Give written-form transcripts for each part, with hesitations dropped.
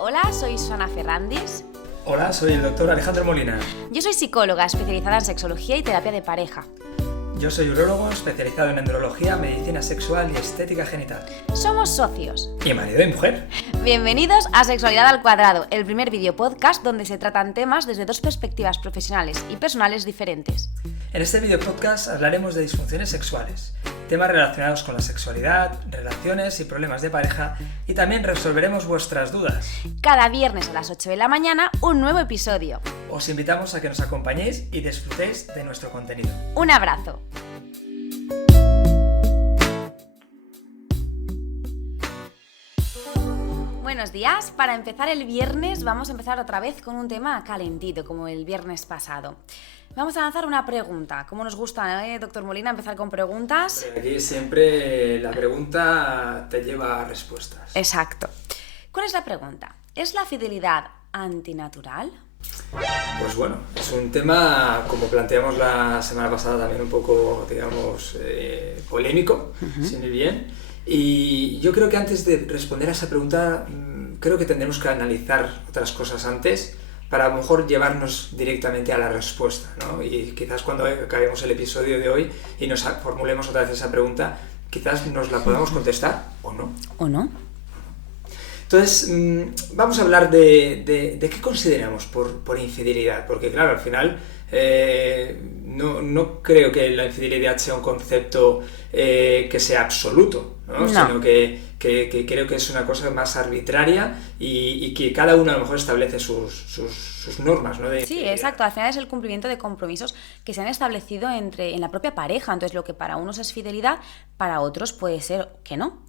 Hola, soy Susana Ferrandis. Hola, soy el doctor Alejandro Molina. Yo soy psicóloga especializada en sexología y terapia de pareja. Yo soy urólogo especializado en andrología, medicina sexual y estética genital. Somos socios. Y marido y mujer. Bienvenidos a Sexualidad al Cuadrado, el primer video podcast donde se tratan temas desde dos perspectivas profesionales y personales diferentes. En este video podcast hablaremos de disfunciones sexuales, temas relacionados con la sexualidad, relaciones y problemas de pareja, y también resolveremos vuestras dudas. Cada viernes a las 8 de la mañana, un nuevo episodio. Os invitamos a que nos acompañéis y disfrutéis de nuestro contenido. Un abrazo. Buenos días. Para empezar el viernes vamos a empezar otra vez con un tema calentito, como el viernes pasado. Vamos a lanzar una pregunta. ¿Cómo nos gusta, doctor Molina, empezar con preguntas? Aquí siempre la pregunta te lleva a respuestas. Exacto. ¿Cuál es la pregunta? ¿Es la fidelidad antinatural? Pues bueno, es un tema, como planteamos la semana pasada, también un poco, digamos, polémico, sin ir bien. Y yo creo que antes de responder a esa pregunta, creo que tendremos que analizar otras cosas antes para a lo mejor llevarnos directamente a la respuesta, ¿no? Y quizás cuando acabemos el episodio de hoy y nos formulemos otra vez esa pregunta, quizás nos la podamos contestar o no. ¿O no? Entonces, vamos a hablar de qué consideramos por infidelidad, porque claro, al final no creo que la infidelidad sea un concepto que sea absoluto, ¿no? Sino que creo que es una cosa más arbitraria y que cada uno a lo mejor establece sus normas, ¿no? Sí, exacto. Al final es el cumplimiento de compromisos que se han establecido en la propia pareja. Entonces, lo que para unos es fidelidad, para otros puede ser que no.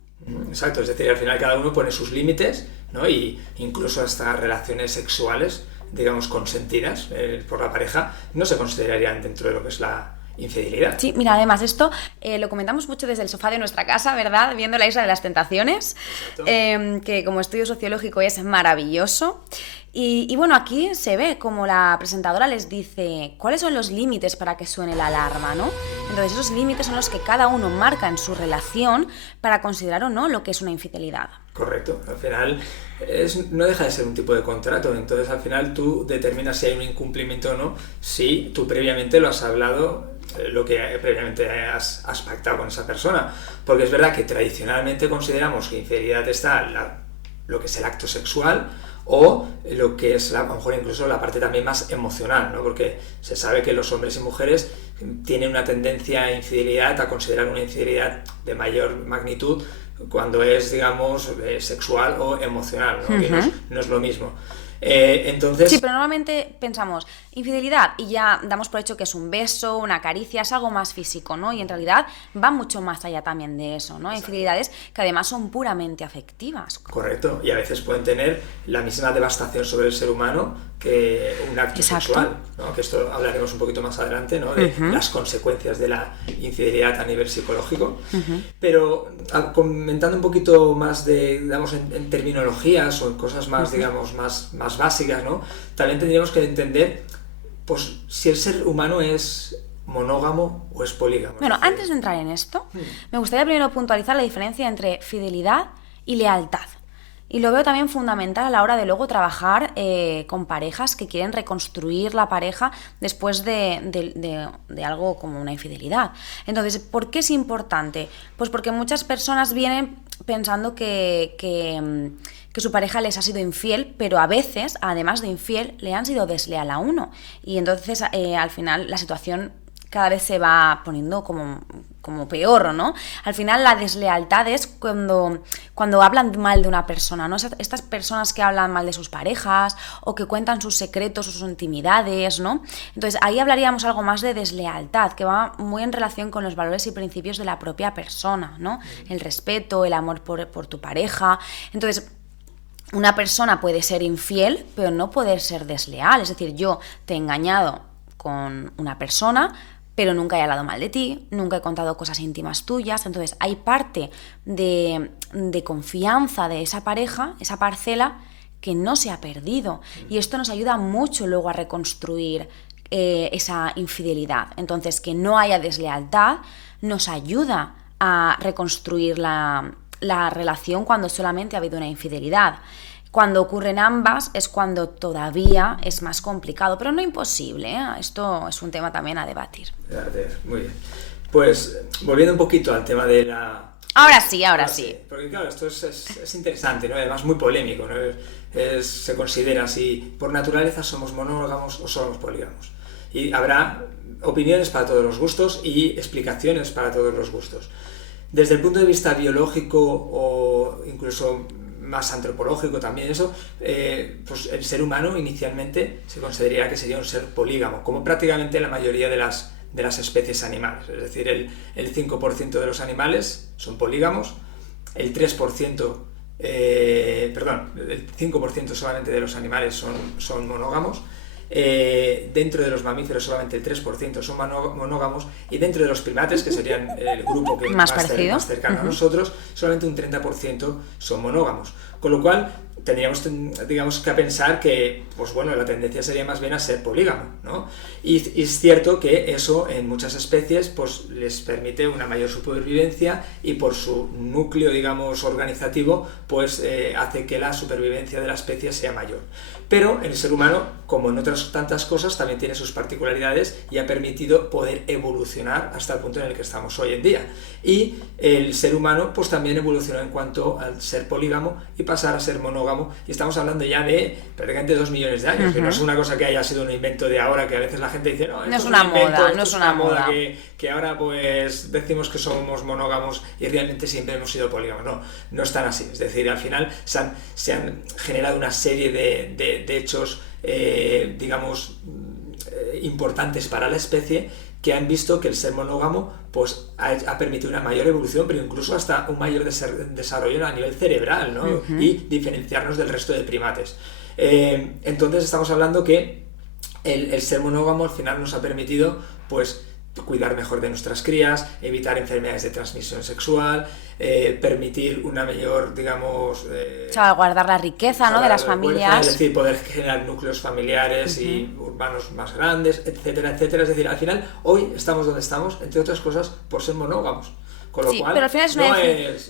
Exacto, es decir, al final cada uno pone sus límites, ¿no? Y incluso hasta relaciones sexuales, digamos, consentidas por la pareja, no se considerarían dentro de lo que es la infidelidad. Sí, mira, además esto lo comentamos mucho desde el sofá de nuestra casa, ¿verdad? Viendo la Isla de las Tentaciones, que como estudio sociológico es maravilloso. Y bueno, aquí se ve como la presentadora les dice cuáles son los límites para que suene la alarma, ¿no? Entonces esos límites son los que cada uno marca en su relación para considerar o no lo que es una infidelidad. Correcto, al final no deja de ser un tipo de contrato, entonces al final tú determinas si hay un incumplimiento o no, si tú previamente lo has hablado, lo que previamente has pactado con esa persona, porque es verdad que tradicionalmente consideramos que infidelidad está lo que es el acto sexual o lo que es a lo mejor incluso la parte también más emocional, ¿no? Porque se sabe que los hombres y mujeres tienen una tendencia a infidelidad, a considerar una infidelidad de mayor magnitud cuando es, digamos, sexual o emocional, ¿no? Que no es lo mismo. Entonces... Sí, pero normalmente pensamos infidelidad y ya damos por hecho que es un beso, una caricia, es algo más físico, ¿no? Y en realidad va mucho más allá también de eso, ¿no? Infidelidades que además son puramente afectivas. Correcto, y a veces pueden tener la misma devastación sobre el ser humano que un acto sexual, ¿no? Que esto hablaremos un poquito más adelante, ¿no? De las consecuencias de la infidelidad a nivel psicológico. Pero comentando un poquito más de, digamos, en terminologías o en cosas más, digamos, más básicas, ¿no? También tendríamos que entender, pues, si el ser humano es monógamo o es polígamo. Bueno, antes de entrar en esto, me gustaría primero puntualizar la diferencia entre fidelidad y lealtad. Y lo veo también fundamental a la hora de luego trabajar con parejas que quieren reconstruir la pareja después de algo como una infidelidad. Entonces, ¿por qué es importante? Pues porque muchas personas vienen pensando que su pareja les ha sido infiel, pero a veces, además de infiel, le han sido desleal a uno. Y entonces, al final, la situación cada vez se va poniendo como peor, ¿no? Al final la deslealtad es cuando hablan mal de una persona, ¿no? Estas personas que hablan mal de sus parejas o que cuentan sus secretos o sus intimidades, ¿no? Entonces ahí hablaríamos algo más de deslealtad, que va muy en relación con los valores y principios de la propia persona, ¿no? El respeto, el amor por tu pareja. Entonces, una persona puede ser infiel, pero no puede ser desleal. Es decir, yo te he engañado con una persona, pero nunca he hablado mal de ti, nunca he contado cosas íntimas tuyas. Entonces hay parte de confianza de esa pareja, esa parcela, que no se ha perdido. Y esto nos ayuda mucho luego a reconstruir esa infidelidad. Entonces, que no haya deslealtad nos ayuda a reconstruir la relación cuando solamente ha habido una infidelidad. Cuando ocurren ambas es cuando todavía es más complicado, pero no imposible, ¿eh? Esto es un tema también a debatir. Muy bien. Pues volviendo un poquito al tema de la... Ahora sí. Porque claro, esto es interesante, ¿no? Además muy polémico, ¿no? Se considera si por naturaleza somos monógamos o somos polígamos. Y habrá opiniones para todos los gustos y explicaciones para todos los gustos. Desde el punto de vista biológico o incluso más antropológico también eso, pues el ser humano inicialmente se consideraría que sería un ser polígamo, como prácticamente la mayoría de las especies animales. Es decir, el 5% de los animales son polígamos, el 3%, el 5% solamente de los animales son monógamos, dentro de los mamíferos solamente el 3% son monógamos, y dentro de los primates, que serían el grupo que más cercano a nosotros, solamente un 30% son monógamos. Con lo cual tendríamos, digamos, que pensar que, pues bueno, la tendencia sería más bien a ser polígamo, ¿no? Y es cierto que eso en muchas especies pues les permite una mayor supervivencia, y por su núcleo, digamos, organizativo, pues hace que la supervivencia de la especie sea mayor. Pero el ser humano, como en otras tantas cosas, también tiene sus particularidades y ha permitido poder evolucionar hasta el punto en el que estamos hoy en día. Y el ser humano pues también evolucionó en cuanto al ser polígamo y pasar a ser monógamo, y estamos hablando ya de prácticamente 2 millones de años, que no es una cosa que haya sido un invento de ahora, que a veces la gente dice, no es una moda, no es una moda que ahora pues decimos que somos monógamos y realmente siempre hemos sido polígamos. No es tan así. Es decir, al final se han generado una serie de hechos, digamos, importantes para la especie, que han visto que el ser monógamo pues ha permitido una mayor evolución, pero incluso hasta un mayor desarrollo a nivel cerebral, ¿no? Y diferenciarnos del resto de primates. Entonces estamos hablando que el ser monógamo al final nos ha permitido pues cuidar mejor de nuestras crías, evitar enfermedades de transmisión sexual, permitir una mayor, digamos... salvaguardar la riqueza, ¿no?, de las familias. Es decir, poder generar núcleos familiares y urbanos más grandes, etcétera, etcétera. Es decir, al final, hoy estamos donde estamos, entre otras cosas, por ser monógamos. Con lo cual, pero al final es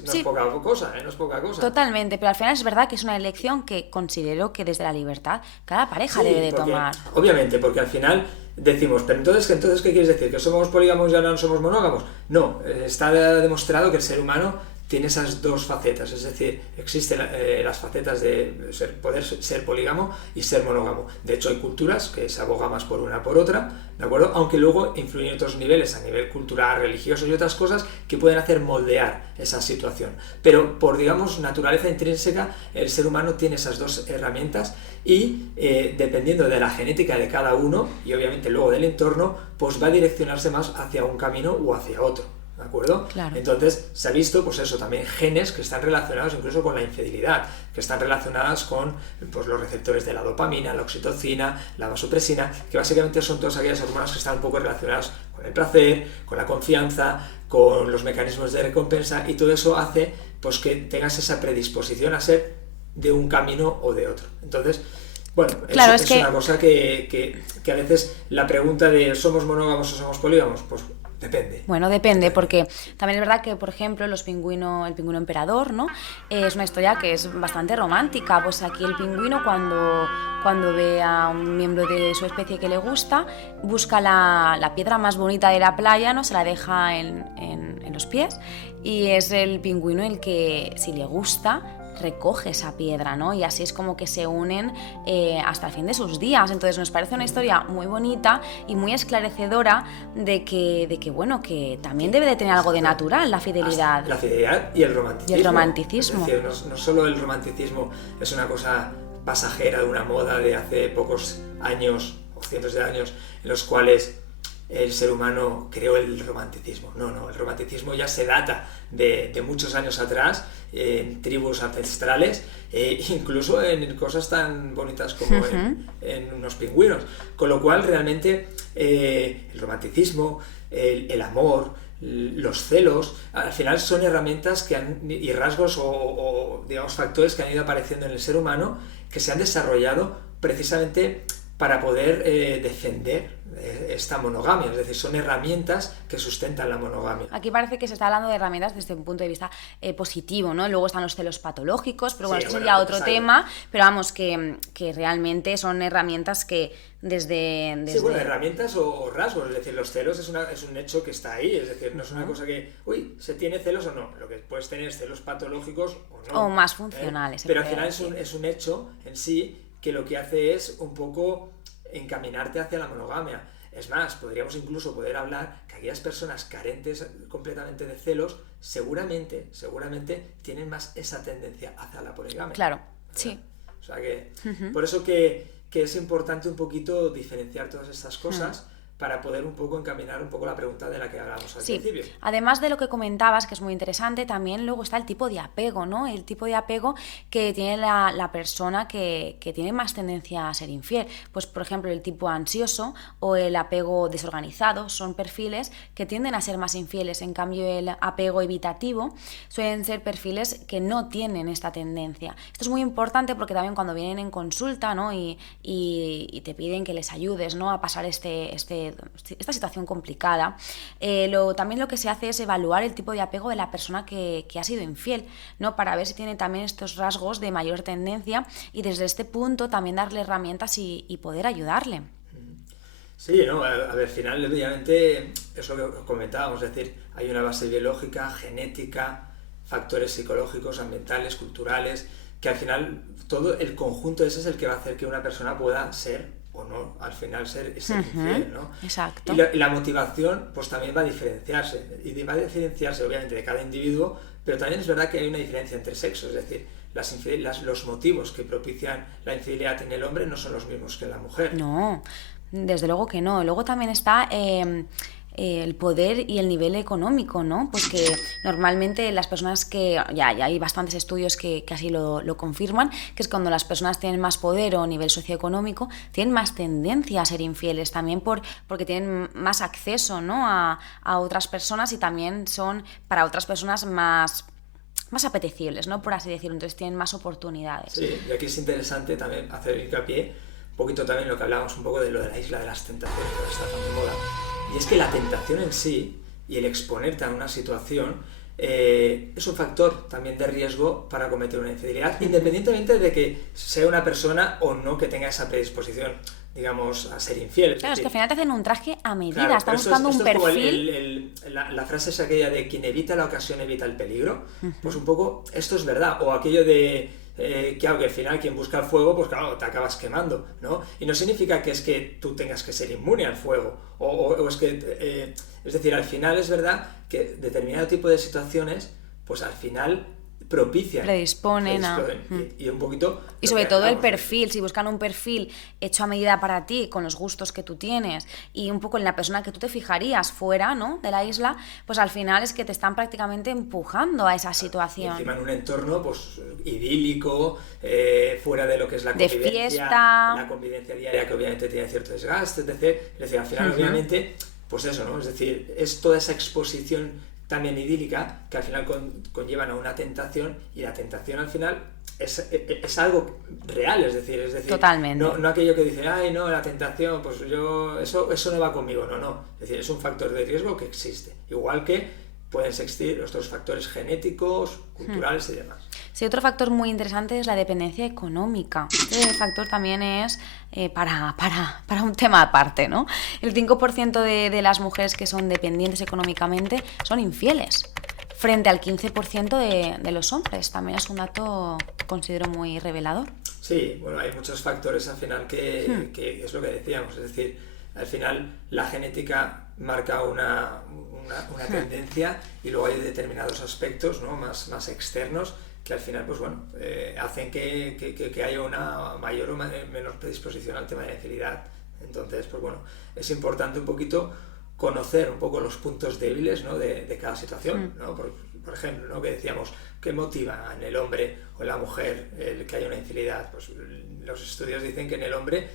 no es poca cosa, no es poca cosa. Totalmente, pero al final es verdad que es una elección que considero que desde la libertad cada pareja debe de tomar. Obviamente, porque al final decimos, pero entonces ¿qué quieres decir? ¿Que somos polígamos y ahora no somos monógamos? No, está demostrado que el ser humano tiene esas dos facetas, es decir, existen las facetas de poder ser polígamo y ser monógamo. De hecho, hay culturas que se abogan más por una por otra, ¿de acuerdo? Aunque luego influyen otros niveles, a nivel cultural, religioso y otras cosas, que pueden hacer moldear esa situación. Pero por, digamos, naturaleza intrínseca, el ser humano tiene esas dos herramientas y dependiendo de la genética de cada uno y obviamente luego del entorno, pues va a direccionarse más hacia un camino o hacia otro. ¿De acuerdo? Claro. Entonces se ha visto, pues eso, también genes que están relacionados incluso con la infidelidad, que están relacionadas con pues, los receptores de la dopamina, la oxitocina, la vasopresina, que básicamente son todas aquellas hormonas que están un poco relacionadas con el placer, con la confianza, con los mecanismos de recompensa, y todo eso hace pues que tengas esa predisposición a ser de un camino o de otro. Entonces, bueno, claro, es una cosa que a veces la pregunta de ¿somos monógamos o somos polígamos? Pues depende. Bueno, depende, porque también es verdad que, por ejemplo, el pingüino emperador, ¿no? Es una historia que es bastante romántica. Pues aquí el pingüino, cuando ve a un miembro de su especie que le gusta, busca la piedra más bonita de la playa, ¿no? Se la deja en los pies, y es el pingüino el que, si le gusta, recoge esa piedra, ¿no? Y así es como que se unen hasta el fin de sus días. Entonces nos parece una historia muy bonita y muy esclarecedora de que bueno, que también debe de tener algo de natural la fidelidad. La fidelidad y el romanticismo. Y el romanticismo. Es decir, no solo el romanticismo es una cosa pasajera, de una moda de hace pocos años o cientos de años en los cuales el ser humano creó el romanticismo. No, el romanticismo ya se data de muchos años atrás, en tribus ancestrales, incluso en cosas tan bonitas como en unos pingüinos. Con lo cual, realmente, el romanticismo, el amor, los celos, al final son herramientas y rasgos o digamos factores que han ido apareciendo en el ser humano, que se han desarrollado precisamente para poder defender esta monogamia, es decir, son herramientas que sustentan la monogamia. Aquí parece que se está hablando de herramientas desde un punto de vista positivo, ¿no? Luego están los celos patológicos, pero bueno, Sí, esto sería otro exacto. tema, pero vamos, que realmente son herramientas que desde... Sí, bueno, herramientas o rasgos, es decir, los celos es un hecho que está ahí, es decir, no es una cosa que, se tiene celos o no, lo que puedes tener es celos patológicos o no. O más funcionales. Pero al final es un hecho en sí que lo que hace es un poco encaminarte hacia la monogamia. Es más, podríamos incluso poder hablar que aquellas personas carentes completamente de celos seguramente tienen más esa tendencia hacia la poligamia. Claro, sí. O sea que, por eso que es importante un poquito diferenciar todas estas cosas para poder un poco encaminar un poco la pregunta de la que hablábamos al principio. Además de lo que comentabas, que es muy interesante, también luego está el tipo de apego, ¿no? El tipo de apego que tiene la persona que tiene más tendencia a ser infiel. Pues, por ejemplo, el tipo ansioso o el apego desorganizado son perfiles que tienden a ser más infieles. En cambio, el apego evitativo suelen ser perfiles que no tienen esta tendencia. Esto es muy importante porque también cuando vienen en consulta, ¿no? y te piden que les ayudes, ¿no? A pasar esta situación complicada, también lo que se hace es evaluar el tipo de apego de la persona que ha sido infiel, ¿no? Para ver si tiene también estos rasgos de mayor tendencia y desde este punto también darle herramientas y poder ayudarle. Sí, ¿no? A ver, al final, obviamente, es lo que comentábamos, es decir, hay una base biológica, genética, factores psicológicos, ambientales, culturales, que al final todo el conjunto ese es el que va a hacer que una persona pueda ser o no, al final ser infiel, ¿no? Exacto. Y la motivación pues también va a diferenciarse, y va a diferenciarse obviamente de cada individuo, pero también es verdad que hay una diferencia entre sexos, es decir, los motivos que propician la infidelidad en el hombre no son los mismos que en la mujer. No, desde luego que no. Luego también está el poder y el nivel económico, ¿no? Pues que normalmente las personas que, ya hay bastantes estudios que así lo confirman, que es cuando las personas tienen más poder o nivel socioeconómico, tienen más tendencia a ser infieles, también porque tienen más acceso, ¿no? a otras personas y también son para otras personas más apetecibles, ¿no? Por así decirlo, entonces tienen más oportunidades. Sí, y aquí es interesante también hacer hincapié un poquito también lo que hablábamos un poco de lo de la isla de las tentaciones, que ahora está tan de moda. Y es que la tentación en sí y el exponerte a una situación es un factor también de riesgo para cometer una infidelidad, independientemente de que sea una persona o no que tenga esa predisposición, digamos, a ser infiel. Claro, es que al final te hacen un traje a medida, claro, están buscando un perfil. La frase es aquella de quien evita la ocasión evita el peligro. Pues un poco esto es verdad. O aquello de que al final quien busca el fuego, pues claro, te acabas quemando, ¿no? Y no significa que es que tú tengas que ser inmune al fuego, o es que, es decir, al final es verdad que determinado tipo de situaciones, pues al final predisponen y un poquito... Y sobre todo el perfil, si buscan un perfil hecho a medida para ti, con los gustos que tú tienes y un poco en la persona que tú te fijarías fuera, ¿no? de la isla, pues al final es que te están prácticamente empujando a esa situación. Y encima en un entorno pues idílico, fuera de lo que es la convivencia, de fiesta, la convivencia diaria que obviamente tiene cierto desgaste, etc. Es decir, al final obviamente, pues eso, ¿no? Es decir, es toda esa exposición también idílica que al final conllevan a una tentación, y la tentación al final es algo real, es decir totalmente. No aquello que dice, ay no, la tentación, pues yo eso no va conmigo, no, es decir, es un factor de riesgo que existe, igual que pueden existir otros factores genéticos, culturales y demás. Sí, otro factor muy interesante es la dependencia económica. Este factor también es para un tema aparte, ¿no? El 5% de las mujeres que son dependientes económicamente son infieles, frente al 15% de los hombres. También es un dato que considero muy revelador. Sí, bueno, hay muchos factores al final que es lo que decíamos, es decir, al final la genética marca una tendencia, y luego hay determinados aspectos, ¿no? más externos que al final pues bueno hacen que haya una mayor o menor predisposición al tema de la infidelidad. Entonces pues bueno, es importante un poquito conocer un poco los puntos débiles, ¿no? de cada situación, ¿no? Por ejemplo, ¿no? que decíamos, ¿qué motiva en el hombre o en la mujer el que haya una infidelidad? Pues los estudios dicen que en el hombre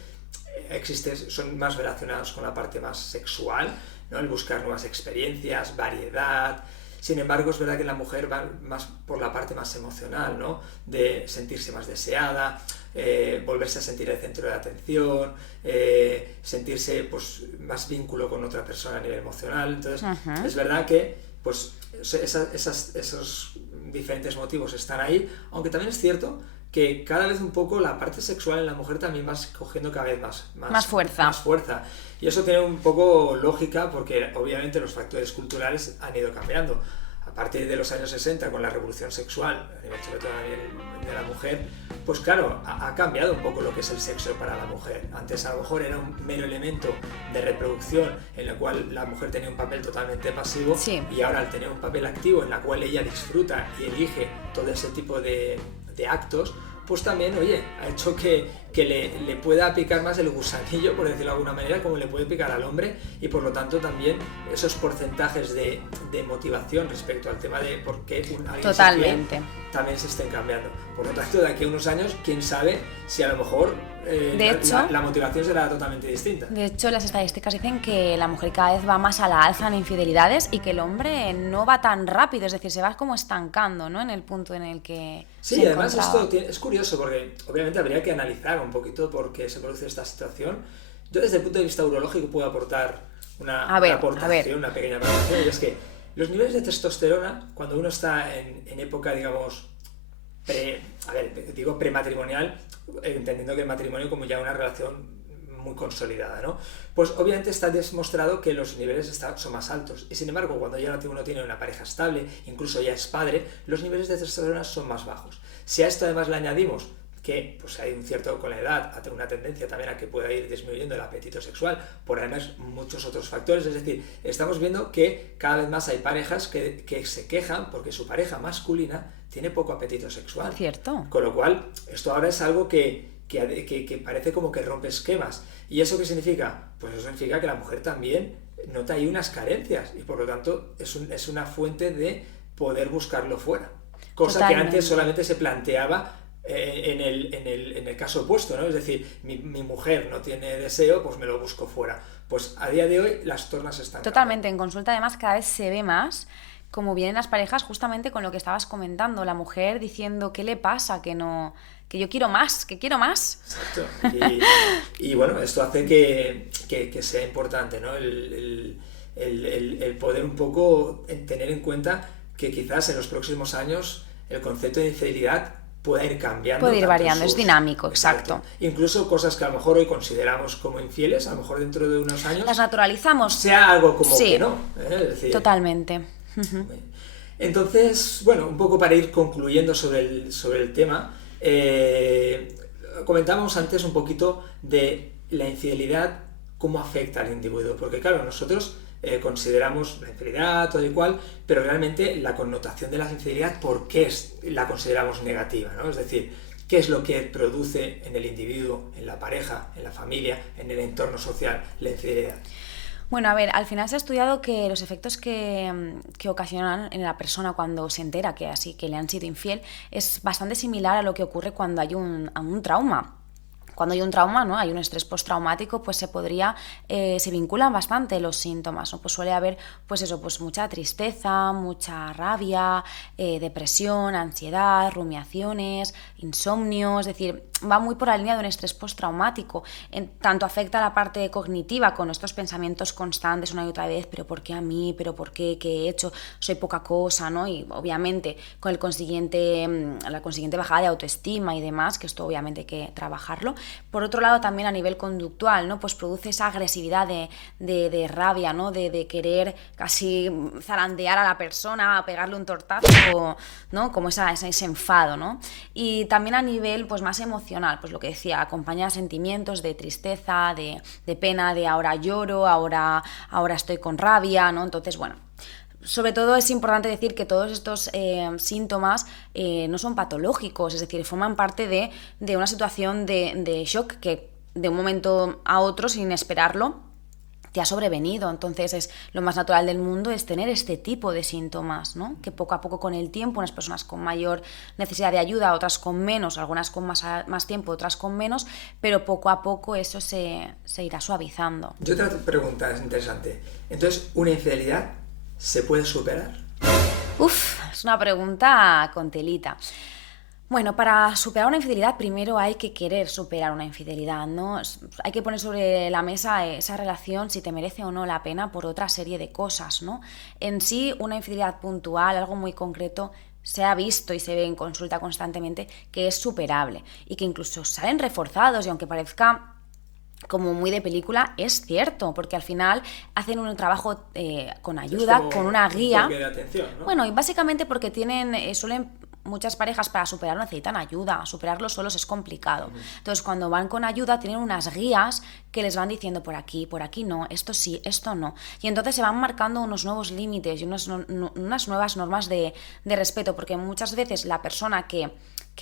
son más relacionados con la parte más sexual, ¿no? El buscar nuevas experiencias, variedad. Sin embargo, es verdad que la mujer va más por la parte más emocional, ¿no? De sentirse más deseada, volverse a sentir el centro de atención, sentirse pues, más vínculo con otra persona a nivel emocional. Entonces, es verdad que pues, esos diferentes motivos están ahí, aunque también es cierto que cada vez un poco la parte sexual en la mujer también va cogiendo cada vez más fuerza. Y eso tiene un poco lógica porque obviamente los factores culturales han ido cambiando. A partir de los años 60, con la revolución sexual, a nivel sobre todo a nivel de la mujer, pues claro, ha cambiado un poco lo que es el sexo para la mujer. Antes a lo mejor era un mero elemento de reproducción en el cual la mujer tenía un papel totalmente pasivo, y ahora al tener un papel activo en el cual ella disfruta y elige todo ese tipo de actos, pues también, oye, ha hecho que le pueda picar más el gusanillo, por decirlo de alguna manera, como le puede picar al hombre, y por lo tanto también esos porcentajes de motivación respecto al tema de por qué alguien se quiere, también se estén cambiando. Por lo tanto, de aquí a unos años, quién sabe si a lo mejor la motivación será totalmente distinta. De hecho, las estadísticas dicen que la mujer cada vez va más a la alza en infidelidades y que el hombre no va tan rápido, es decir, se va como estancando, ¿no?, en el punto en el que sí, además esto es curioso porque obviamente habría que analizar un poquito por qué se produce esta situación. Yo desde el punto de vista urológico puedo aportar una pequeña aportación, y es que los niveles de testosterona, cuando uno está en época, digamos, prematrimonial, entendiendo que el matrimonio como ya una relación muy consolidada, ¿no? Pues obviamente está demostrado que los niveles son más altos, y sin embargo cuando ya uno tiene una pareja estable, incluso ya es padre, los niveles de testosterona son más bajos. Si a esto además le añadimos que pues hay un cierto, con la edad, una tendencia también a que pueda ir disminuyendo el apetito sexual, por además muchos otros factores, es decir, estamos viendo que cada vez más hay parejas que se quejan porque su pareja masculina tiene poco apetito sexual. Cierto. Con lo cual, esto ahora es algo que parece como que rompe esquemas. ¿Y eso qué significa? Pues eso significa que la mujer también nota ahí unas carencias y por lo tanto es una fuente de poder buscarlo fuera. Cosa Totalmente. Que antes solamente se planteaba en el caso opuesto, ¿no? Es decir, mi mujer no tiene deseo, pues me lo busco fuera. Pues a día de hoy las tornas están Totalmente, cambiando. En consulta además cada vez se ve más como vienen las parejas justamente con lo que estabas comentando, la mujer diciendo ¿qué le pasa? Que yo quiero más, que quiero más. Exacto. Y bueno, esto hace que sea importante, ¿no? El poder un poco tener en cuenta que quizás en los próximos años el concepto de infidelidad pueda ir cambiando. Puede ir variando, es dinámico, exacto. Incluso cosas que a lo mejor hoy consideramos como infieles, a lo mejor dentro de unos años las naturalizamos. Sea algo como que no. Es decir, totalmente. Entonces, bueno, un poco para ir concluyendo sobre el tema, comentábamos antes un poquito de la infidelidad, cómo afecta al individuo, porque claro, nosotros consideramos la infidelidad, todo igual, pero realmente la connotación de la infidelidad, ¿por qué la consideramos negativa, ¿no? Es decir, ¿qué es lo que produce en el individuo, en la pareja, en la familia, en el entorno social, la infidelidad? Bueno, a ver, al final se ha estudiado que los efectos que ocasionan en la persona cuando se entera que le han sido infiel es bastante similar a lo que ocurre cuando hay un trauma. Cuando hay un trauma, ¿no? Hay un estrés postraumático, pues se vinculan bastante los síntomas, ¿no? Pues suele haber, pues eso, pues mucha tristeza, mucha rabia, depresión, ansiedad, rumiaciones, insomnio, es decir, va muy por la línea de un estrés postraumático. Tanto afecta a la parte cognitiva con estos pensamientos constantes una y otra vez, pero ¿por qué a mí? ¿Pero por qué? ¿Qué he hecho? Soy poca cosa, ¿no? Y obviamente con la consiguiente bajada de autoestima y demás, que esto obviamente hay que trabajarlo. Por otro lado, también a nivel conductual, ¿no? Pues produce esa agresividad de rabia, ¿no? De querer casi zarandear a la persona, pegarle un tortazo, ¿no? Como ese enfado, ¿no? Y también a nivel pues más emocional, pues lo que decía, acompaña sentimientos de tristeza, de pena, de ahora lloro, ahora estoy con rabia, ¿no? Entonces, bueno, sobre todo es importante decir que todos estos síntomas no son patológicos, es decir, forman parte de una situación de shock que de un momento a otro, sin esperarlo, te ha sobrevenido. Entonces lo más natural del mundo es tener este tipo de síntomas, ¿no? Que poco a poco con el tiempo, unas personas con mayor necesidad de ayuda, otras con menos, algunas con más tiempo, otras con menos, pero poco a poco eso se irá suavizando. Yo otra pregunta es interesante. Entonces, ¿una infidelidad se puede superar? Es una pregunta con telita. Bueno, para superar una infidelidad primero hay que querer superar una infidelidad, ¿no? Hay que poner sobre la mesa esa relación, si te merece o no la pena, por otra serie de cosas, ¿no? En sí, una infidelidad puntual, algo muy concreto, se ha visto y se ve en consulta constantemente que es superable y que incluso salen reforzados, y aunque parezca como muy de película, es cierto, porque al final hacen un trabajo con ayuda, con una guía. De atención, ¿no? Bueno, y básicamente porque suelen muchas parejas para superarlo necesitan ayuda, superarlo solos es complicado. Entonces, cuando van con ayuda tienen unas guías que les van diciendo por aquí no, esto sí, esto no. Y entonces se van marcando unos nuevos límites y unas nuevas normas de respeto, porque muchas veces la persona que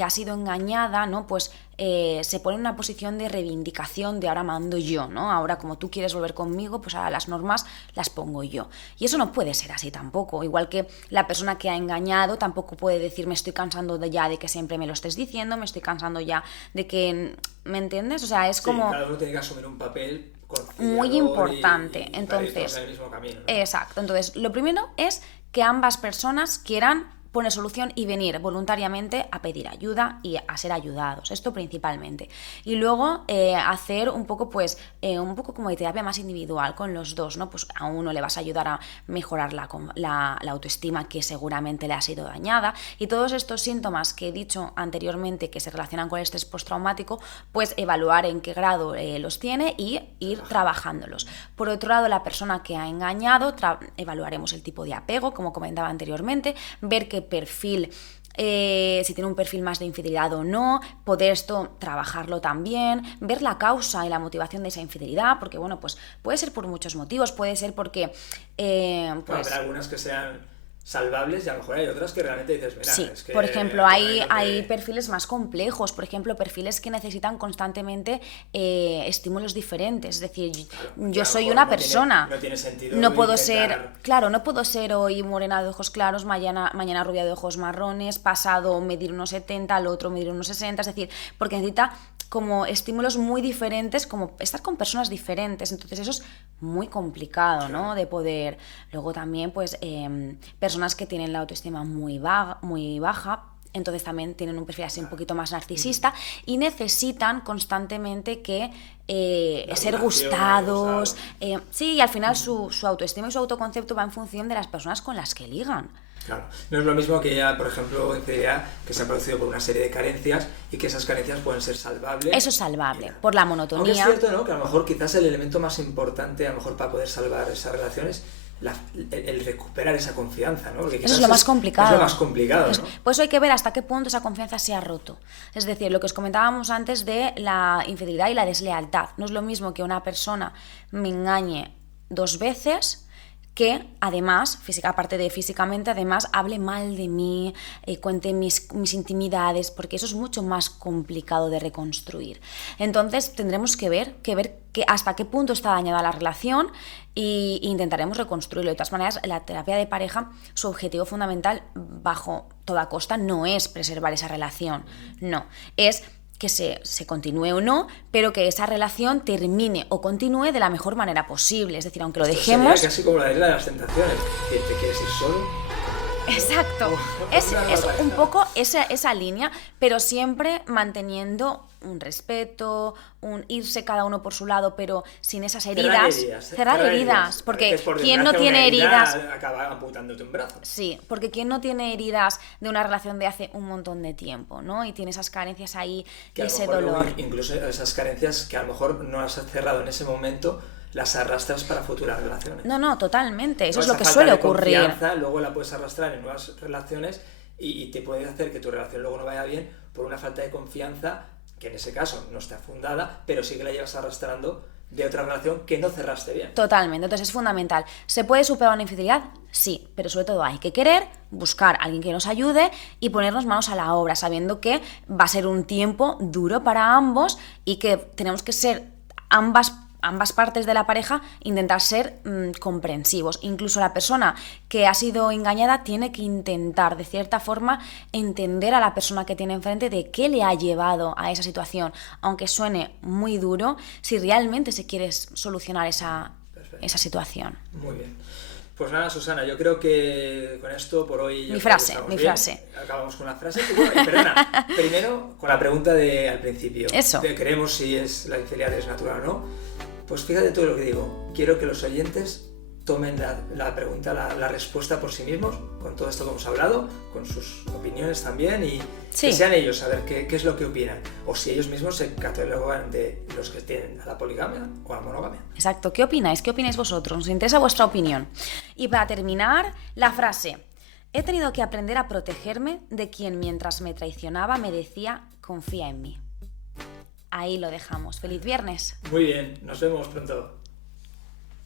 ha sido engañada, ¿no? Pues se pone en una posición de reivindicación de ahora mando yo, ¿no? Ahora como tú quieres volver conmigo, pues ahora las normas las pongo yo. Y eso no puede ser así tampoco. Igual que la persona que ha engañado tampoco puede decir me estoy cansando ya de que siempre me lo estés diciendo, me estoy cansando ya de que... ¿Me entiendes? O sea, es como... Cada uno tiene que asumir un papel muy importante. y entonces, en el mismo camino, ¿no? Exacto. Entonces, lo primero es que ambas personas quieran poner solución y venir voluntariamente a pedir ayuda y a ser ayudados, esto principalmente. Y luego hacer un poco como de terapia más individual con los dos, ¿no? Pues a uno le vas a ayudar a mejorar la autoestima que seguramente le ha sido dañada, y todos estos síntomas que he dicho anteriormente que se relacionan con el estrés postraumático, pues evaluar en qué grado los tiene y ir trabajándolos. Por otro lado, la persona que ha engañado, evaluaremos el tipo de apego, como comentaba anteriormente, ver qué perfil, si tiene un perfil más de infidelidad o no, poder esto trabajarlo también, ver la causa y la motivación de esa infidelidad, porque bueno, pues puede ser por muchos motivos, puede ser porque habrá algunas que sean salvables y a lo mejor hay otras que realmente dices, mira, sí, es que... por ejemplo, hay perfiles más complejos, por ejemplo, perfiles que necesitan constantemente estímulos diferentes, es decir, yo soy una persona, no tiene sentido no puedo intentar... ser hoy morena de ojos claros, mañana rubia de ojos marrones, pasado medir unos 70, al otro medir unos 60, es decir, porque necesita como estímulos muy diferentes, como estar con personas diferentes, entonces eso es muy complicado, ¿no? De poder. Luego también, pues, personas que tienen la autoestima muy baja, entonces también tienen un perfil así un poquito más narcisista y necesitan constantemente que ser gustados. Sí, y al final su autoestima y su autoconcepto va en función de las personas con las que ligan. Claro, no es lo mismo que ya, por ejemplo, infidelidad que se ha producido por una serie de carencias y que esas carencias pueden ser salvables. Eso es salvable, por la monotonía. Aunque es cierto, ¿no? Que a lo mejor quizás el elemento más importante, a lo mejor para poder salvar esas relaciones, el recuperar esa confianza, ¿no? Porque eso es lo más complicado. Es lo más complicado, ¿no? Pues hay que ver hasta qué punto esa confianza se ha roto. Es decir, lo que os comentábamos antes de la infidelidad y la deslealtad. No es lo mismo que una persona me engañe 2 veces que además, aparte de físicamente, además hable mal de mí, cuente mis intimidades, porque eso es mucho más complicado de reconstruir. Entonces tendremos que ver hasta qué punto está dañada la relación e intentaremos reconstruirlo. De todas maneras, la terapia de pareja, su objetivo fundamental, bajo toda costa, no es preservar esa relación, no, es que se continúe o no, pero que esa relación termine o continúe de la mejor manera posible. Es decir, aunque lo dejemos... Sería casi como la isla de las tentaciones, que te quieres ir solo. Exacto, es un poco esa línea, pero siempre manteniendo un respeto, un irse cada uno por su lado, pero sin esas heridas. Cerrar heridas, porque quien no tiene heridas acaba apuntándote un brazo. Sí, porque quien no tiene heridas de una relación de hace un montón de tiempo, ¿no? Y tiene esas carencias ahí y ese dolor. Incluso esas carencias que a lo mejor no las has cerrado en ese momento, las arrastras para futuras relaciones. No, totalmente. Eso es lo que suele ocurrir. Luego la puedes arrastrar en nuevas relaciones y te puede hacer que tu relación luego no vaya bien por una falta de confianza que en ese caso no está fundada, pero sí que la llevas arrastrando de otra relación que no cerraste bien. Totalmente, entonces es fundamental. ¿Se puede superar una infidelidad? Sí, pero sobre todo hay que querer, buscar a alguien que nos ayude y ponernos manos a la obra, sabiendo que va a ser un tiempo duro para ambos y que tenemos que ser ambas partes de la pareja, intentar ser comprensivos. Incluso la persona que ha sido engañada tiene que intentar, de cierta forma, entender a la persona que tiene enfrente de qué le ha llevado a esa situación, aunque suene muy duro, si realmente se quiere solucionar esa situación. Muy bien. Pues nada, Susana, yo creo que con esto por hoy... Mi frase. Acabamos con la frase. Y bueno, y perdona, primero con la pregunta de al principio. Eso. De creemos si la infidelidad es natural o no. Pues fíjate todo lo que digo. Quiero que los oyentes tomen la pregunta, la respuesta por sí mismos, con todo esto que hemos hablado, con sus opiniones también, y que sean ellos a ver qué es lo que opinan, o si ellos mismos se catalogan de los que tienen a la poligamia o a la monogamia. Exacto, ¿qué opináis? ¿Qué opináis vosotros? Nos interesa vuestra opinión. Y para terminar, la frase: he tenido que aprender a protegerme de quien mientras me traicionaba me decía confía en mí. Ahí lo dejamos. ¡Feliz viernes! Muy bien, nos vemos pronto.